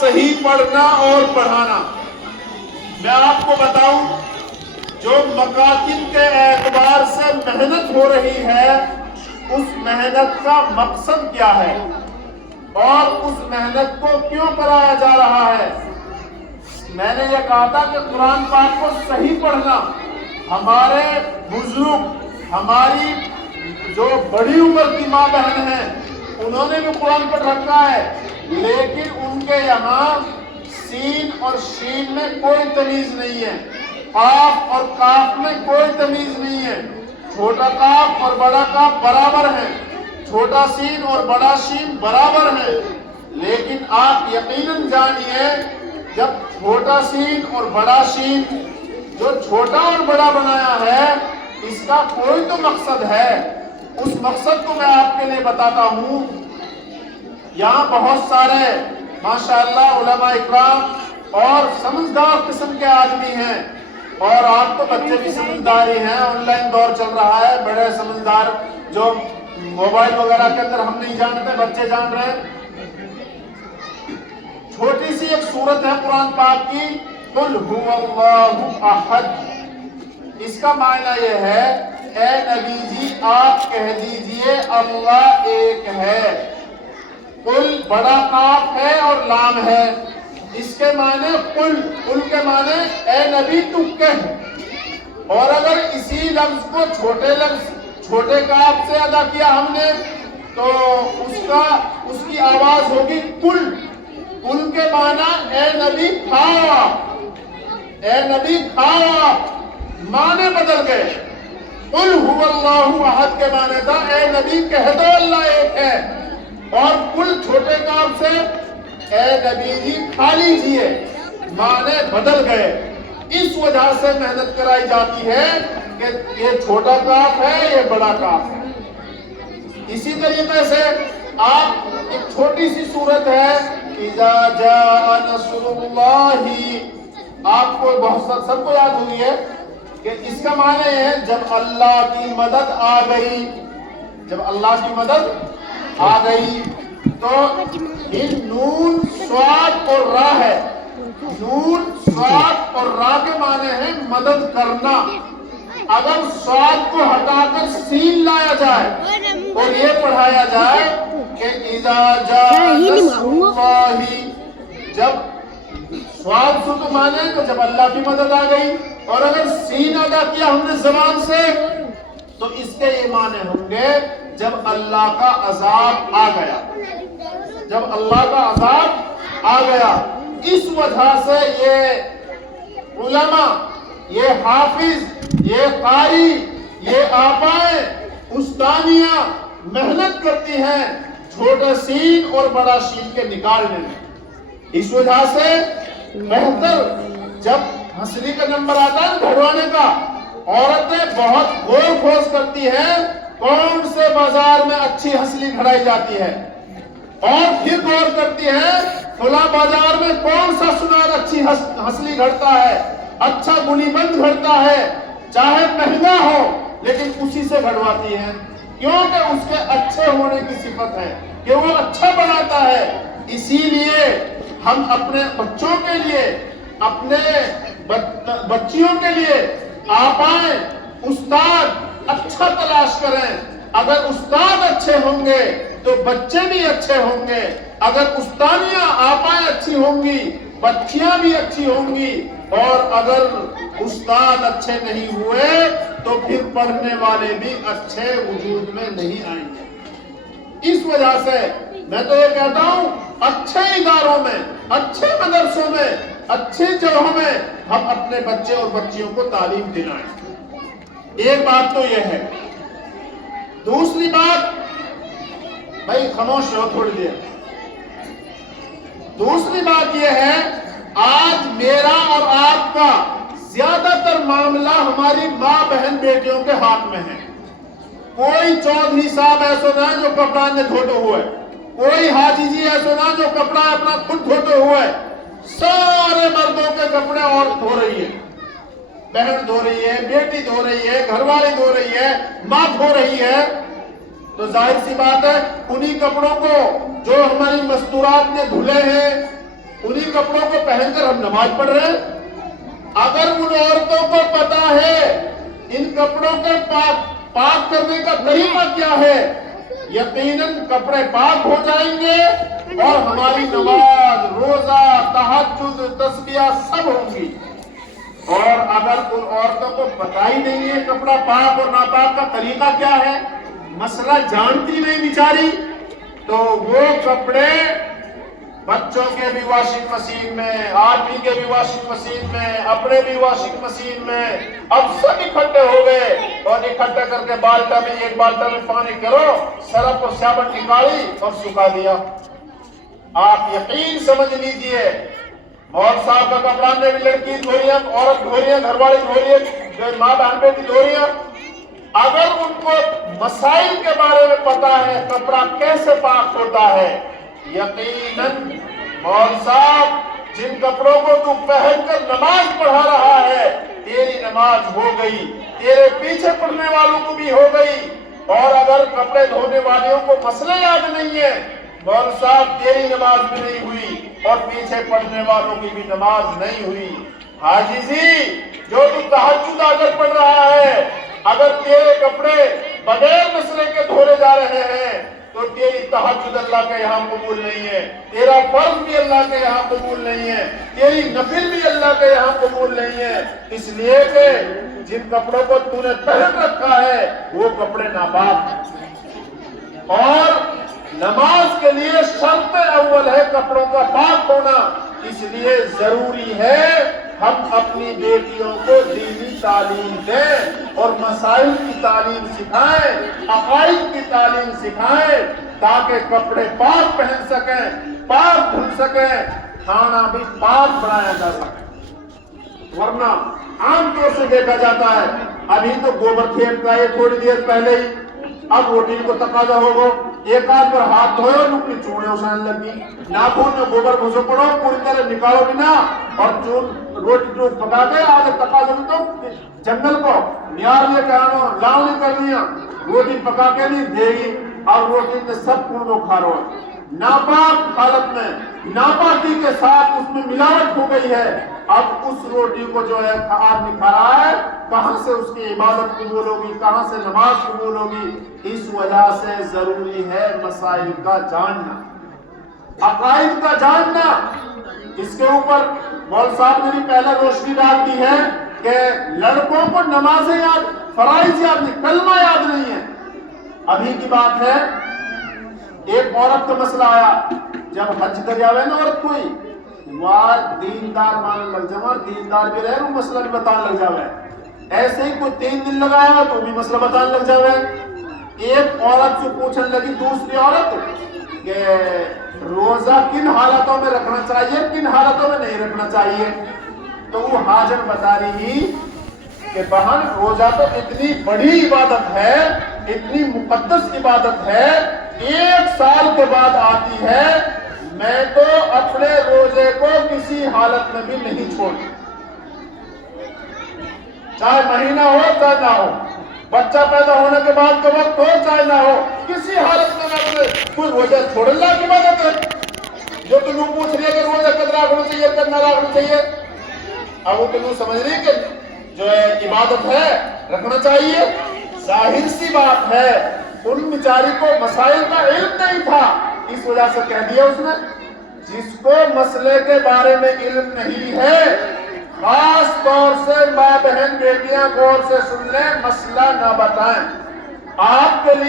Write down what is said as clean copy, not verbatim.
صحیح پڑھنا اور پڑھانا. میں آپ کو بتاؤں جو مکاتب کے اعتبار سے محنت ہو رہی ہے اس محنت کا مقصد کیا ہے اور اس محنت کو کیوں کرایا جا رہا ہے. میں نے یہ کہا تھا کہ قرآن پاک کو صحیح پڑھنا. ہمارے بزرگ ہماری جو بڑی عمر کی ماں بہن ہیں انہوں نے بھی قرآن پڑھ رکھا ہے لیکن ان کے یہاں سین اور شین میں کوئی تمیز نہیں ہے, قاف اور کاف میں کوئی تمیز نہیں ہے. چھوٹا کاف اور بڑا کاف برابر ہیں, چھوٹا سین اور بڑا شین برابر ہیں. لیکن آپ یقیناً جانیے جب چھوٹا سین اور بڑا شین جو چھوٹا اور بڑا بنایا ہے اس کا کوئی تو مقصد ہے. اس مقصد کو میں آپ کے لیے بتاتا ہوں. یہاں بہت سارے ماشاءاللہ علماء اکرام اور سمجھدار قسم کے آدمی ہیں اور آپ کو بچے بھی سمجھدار ہی ہیں. آن لائن دور چل رہا ہے, بڑے سمجھدار جو موبائل وغیرہ کے اندر ہم نہیں جانتے بچے جان رہے ہیں. چھوٹی سی ایک سورت ہے قرآن پاک کی, قل هو اللہ احد. اس کا معنی یہ ہے اے نبی جی آپ کہہ دیجئے اللہ ایک ہے. قل بڑا قاف ہے اور لام ہے. اس کے معنی قل, قل کے معنی اے نبی تو کہہ. اور اگر اسی لفظ کو چھوٹے قاف سے ادا کیا ہم نے تو اس کی آواز ہوگی قل. قل کے معنی اے نبی کھاؤ, اے نبی کھاؤ. معنی بدل گئے. قل هو اللہ احد کے معنی تھا اے نبی کہہ دو اللہ ایک ہے, اور قل چھوٹے کاف سے اے نبی جی کھا لیجئے. معنی بدل گئے. اس وجہ سے محنت کرائی جاتی ہے کہ یہ چھوٹا کاف ہے یہ بڑا کاف ہے. اسی طریقے سے آپ ایک چھوٹی سی صورت ہے اذا جاء نصر اللہ, آپ کو بہت سب کو یاد ہوئی ہے کہ اس کا معنی ہے جب اللہ کی مدد آ گئی. جب اللہ کی مدد آ گئی تو نون صاد اور را ہے. نون صاد اور را کے معنی ہے مدد کرنا. اگر صاد کو ہٹا کر سین لایا جائے اور یہ پڑھایا جائے کہ اذا جاء نصر اللہ, جب صاد سے تو معنی کہ جب اللہ کی مدد آ گئی, اور اگر سین ادا کیا ہم نے زبان سے تو اس کے یہ معنی ہوں گے جب اللہ کا عذاب آ گیا. جب اللہ کا عذاب آ گیا. اس وجہ سے یہ علماء, یہ حافظ, یہ قاری, یہ آپائیں, استانیاں محنت کرتی ہیں چھوٹے سین اور بڑا شین کے نکالنے میں. اس وجہ سے بہتر جب ہنسلی کا نمبر آتا ہے بھروانے کا, عورتیں بہت غور خوض کرتی ہیں کون سے بازار میں اچھی ہنسلی گھڑائی جاتی ہے, اور پھر غور کرتی ہیں فلاں بازار میں کون سا سنار اچھی ہنسلی گھڑتا ہے, اچھا گلی بند گھڑتا ہے, چاہے مہنگا ہو لیکن اسی سے گھڑواتی ہیں. کیونکہ اس کے اچھے ہونے کی صفت ہے کہ وہ اچھا بناتا ہے. اسی لیے ہم اپنے بچوں کے لیے, اپنے بچیوں کے لیے آپائیں, استاد اچھا تلاش کریں. اگر استاد اچھے ہوں گے تو بچے بھی اچھے ہوں گے. اگر استانیاں آپائیں اچھی ہوں گی بچیاں بھی اچھی ہوں گی. اور اگر استاد اچھے نہیں ہوئے تو پھر پڑھنے والے بھی اچھے وجود میں نہیں آئیں گے. اس وجہ سے میں تو یہ کہتا ہوں اچھے اداروں میں, اچھے مدرسوں میں, اچھی جگہوں میں ہم اپنے بچے اور بچیوں کو تعلیم دلائیں. ایک بات تو یہ ہے. دوسری بات, بھائی خاموش رہو تھوڑی دیر. دوسری بات یہ ہے آج میرا اور آپ کا زیادہ تر معاملہ ہماری ماں بہن بیٹیوں کے ہاتھ میں ہے. کوئی چودھری صاحب ایسا نہ جو کپڑا نے دھوتے ہوئے, کوئی حاجی جی ایسا نہ جو کپڑا اپنا خود دھوتے ہوئے. سارے مردوں کے کپڑے عورت دھو رہی ہے, بہن دھو رہی ہے, بیٹی دھو رہی ہے, گھر والی دھو رہی ہے, ماں دھو رہی ہے. تو ظاہر سی بات ہے انہی کپڑوں کو جو ہماری مستورات نے دھلے ہیں انہی کپڑوں کو پہن کر ہم نماز پڑھ رہے ہیں۔ اگر ان عورتوں کو پتا ہے ان کپڑوں کے پاک کرنے کا طریقہ کیا ہے، یقیناً کپڑے پاک ہو جائیں گے اور ہماری نماز، روزہ، تہجد، تسبیح سب ہوں گی۔ اور اگر ان عورتوں کو پتا ہی نہیں ہے کپڑا پاک اور ناپاک کا طریقہ کیا ہے، مسئلہ جانتی نہیں بیچاری، تو وہ کپڑے بچوں کے بھی واشنگ مشین میں، آدمی کے بھی واشنگ مشین میں، اپنے بھی واشنگ مشین میں، اب سب اکٹھے ہو گئے اور اکٹھے کر کے بالٹا میں، ایک بالٹا میں پانی کرو، سرف اور صابن نکالی اور سکھا دیا۔ آپ یقین سمجھ لیجئے، اور صاحب کا کپڑا میں بھی لڑکی دھو رہی ہے، عورت دھو رہی ہے، گھر والی دھو رہی ہے، جو ماں بہن بیٹی دھو رہی ہے، اگر ان کو مسائل کے بارے میں پتا ہے کپڑا کیسے پاک ہوتا ہے، یقیناً مول صاحب جن کپڑوں کو تو پہن کر نماز پڑھا رہا ہے تیری نماز ہو گئی، تیرے پیچھے پڑھنے والوں کو بھی ہو گئی۔ اور اگر کپڑے دھونے والوں کو مسئلہ یاد نہیں ہے، مول صاحب تیری نماز بھی نہیں ہوئی اور پیچھے پڑھنے والوں کی بھی نماز نہیں ہوئی۔ حاجی جی جو تو تہجد اگر پڑھ رہا ہے، اگر تیرے کپڑے بغیر مسئلے کے دھونے جا رہے ہیں تو تیری تہجد اللہ کے یہاں قبول نہیں ہے، تیرا فرض بھی اللہ کے یہاں قبول نہیں ہے، تیری نفل بھی اللہ کے یہاں قبول نہیں ہے، اس لیے کہ جن کپڑوں کو تو نے پہن رکھا ہے وہ کپڑے ناپاک ہیں۔ اور نماز کے لیے شرط اول ہے کپڑوں کا پاک ہونا، اس لیے ضروری ہے ہم اپنی بیٹیوں کو دینی تعلیم دیں اور مسائل کی تعلیم سکھائیں، عقائد کی تعلیم سکھائیں، تاکہ کپڑے پاک پہن سکیں، پاک دھل سکیں، کھانا بھی پاک بنایا جا سکے۔ ورنہ عام طور سے دیکھا جاتا ہے، ابھی تو گوبر پھینکتا ہے تھوڑی دیر پہلے ہی، اب روٹی کو تقاضا ہوگا، ایک آدھ پر ہاتھ دھوئے اور نکلی چوڑے اچھالنے لگی، ناخن میں گوبر گھسو پڑو، پوری طرح نکالو بھی نہ، اور روٹی جو پکا گئے آگے تقاضا بھی تو جنگل کو نیار لے کے آنا، لاؤ نہیں کر لیا، روٹی پکا کے نہیں دے گی، اور روٹی میں سب کن کو کھا رہا ہے۔ ناپاک حالت میں، ناپاکی کے ساتھ اس میں ملاوٹ ہو گئی ہے، اب اس روٹی کو جو ہے آدمی کھا رہا ہے، کہاں سے اس کی عبادت قبول ہوگی، کہاں سے نماز قبول ہوگی؟ اس وجہ سے ضروری ہے مسائل کا جاننا، عقائد کا جاننا۔ اس کے اوپر مول صاحب نے بھی پہلے روشنی ڈال دی ہے کہ لڑکوں کو نمازیں یاد، فرائض یاد نہیں، کلمہ یاد نہیں ہے۔ ابھی کی بات ہے، ایک عورت کا مسئلہ آیا، جب حج کر جاوے نا عورت کوئی، وہ دیندار مان لگ جاوے، دیندار بھی رہے وہ مسئلہ بھی بتانے لگ جاوے، ایسے ہی کوئی 3 دن لگایا تو بھی مسئلہ بتانے لگ جاوے۔ ایک عورت سے پوچھنے لگی دوسری عورت کہ روزہ کن حالتوں میں رکھنا چاہیے، کن حالتوں میں نہیں رکھنا چاہیے، تو وہ حاجر بتا رہی کہ بہن روزہ تو اتنی بڑی عبادت ہے، اتنی مقدس عبادت ہے، 1 سال کے بعد آتی ہے، میں تو اپنے روزے کو کسی حالت میں بھی نہیں چھوڑتی، چاہے مہینہ ہو چاہے نہ ہو، بچہ پیدا ہونے کے بعد کا وقت ہو چاہے نہ ہو، کسی حالت میں نہ کوئی روزہ چھوڑ اللہ کی عبادت ہے۔ جو تو لوگ پوچھ رہی ہے کہ روزہ کد رکھنا چاہیے کد نہ رکھنا چاہیے، اب وہ تو لوگ سمجھ رہی ہے کہ جو ہے عبادت ہے رکھنا چاہیے، ظاہر سی بات ہے ان بیچاری کو مسائل کا علم نہیں تھا، اس وجہ سے کہہ دیا اس نے۔ جس کو مسئلے کے بارے میں علم نہیں ہے، خاص طور سے ماں بہن بیٹیاں غور سے سن لیں، مسئلہ نہ بتائیں، آپ کے لیے